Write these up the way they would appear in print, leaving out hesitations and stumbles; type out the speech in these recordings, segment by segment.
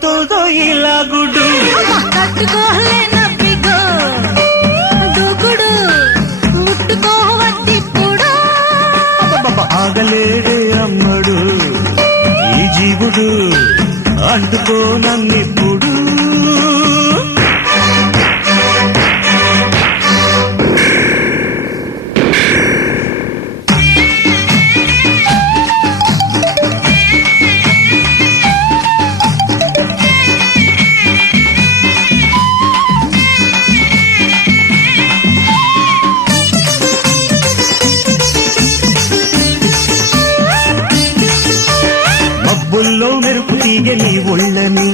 పోతుందో ఇలాగుడు తట్టుకోలేనప్పిగో దూకుడు ముట్టుకోవద్దిప్పుడు ఆగలేడే అమ్మడు ఈ జీవుడు అంటుకోనన్నిప్పుడు మబ్బుల్లో మెరుపు తీగని ఒళ్ళని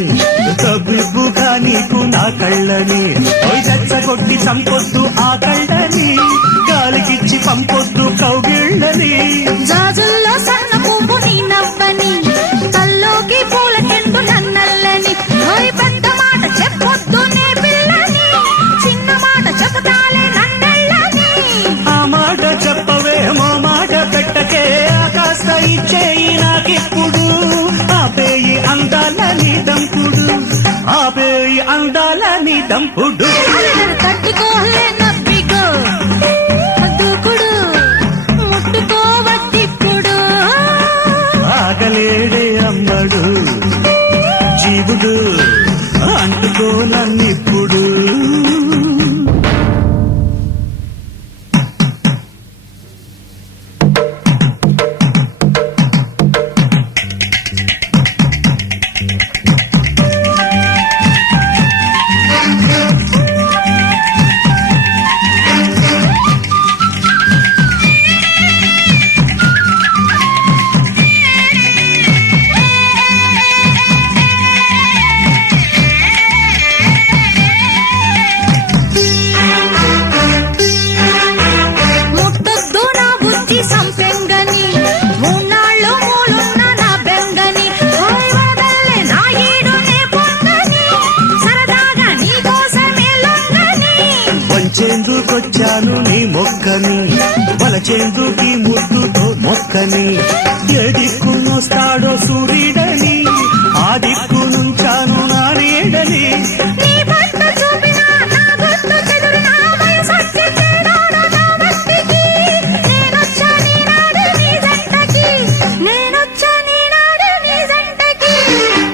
తగ్గుగా నీకు నా కళ్ళని రెచ్చగొట్టి చంపొద్దు ఆ కళ్ళని గాలికిచ్చి పంపొద్దు కౌగిళ్ళని జాజుల్లో సన్న పువ్వు నీ నవ్వని కల్లోకి పూల చెండు నన్నల్లని పెద్ద మాట చెప్పొద్దు నే పిల్లని చిన్న మాట చెబుతాలే నన్నెళ్ళని ఆ మాట చెప్పవేమో మాట పెట్టకే కాస్త ఇచ్చేయి నాకిప్పుడు ఆపేయి అందాలని దంపుడు ఆపేయి అందాలని దంపుడు తట్టుకోలేనప్పిగో దూకుడు ముట్టుకోవద్దిప్పుడు ఆగలేడే అమ్మడు జీవుడు అంటుకోనన్నిప్పుడు ముట్టొద్దు నా బుద్ధి సంపెంగని మూన్నాళ్ళు మూలున్న నా బెంగని వదల్లే నా ఈడునే పొంగని సరదాగా నీ కోసమే లొంగని పంచేందుకొచ్చాను నీ మొక్కని వలచేందుకి ముద్దుతో మొక్కని ఏ దిక్కునొస్తాడో సూర్యుడని ఆ దిక్కు నుంచాను నా నీడని నీ పట్ల చూపిన నా గుట్టు చెదురిన వయసొచ్చి తేడాడ నా మట్టికి నేనొచ్చా నీనాడు నీ జంటకి నేనొచ్చా నీనాడు నీ జంటకి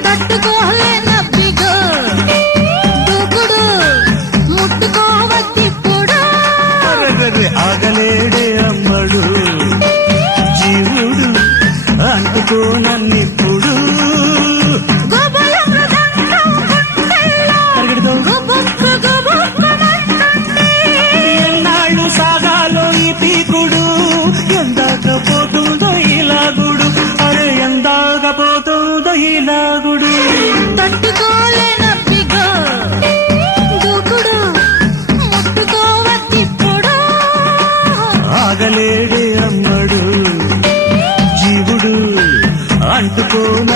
తట్టుకోలేనప్పిగో దూకుడు ముట్టుకోవద్దిప్పుడు అరెరెరె ఆగలేడే అమ్మడు జీవుడు అంటుకోనన్నిప్పుడు గోబల మృదంగం గుండెల్లో పరిగెడదాం. గుబుక్కు గుబుక్కుమంటుంది. ఎన్నాళ్ళు సాగాలో ఈ పీకుడు ఎందాక పోతుందో ఇలాగుడు అరే ఎందాక పోతుందో ఇలాగుడు తట్టుకోలేనప్పిగో దూకుడు ముట్టుకోవద్దిప్పుడు ఆగలేడే అమ్మడు జీవుడు అంటుకోన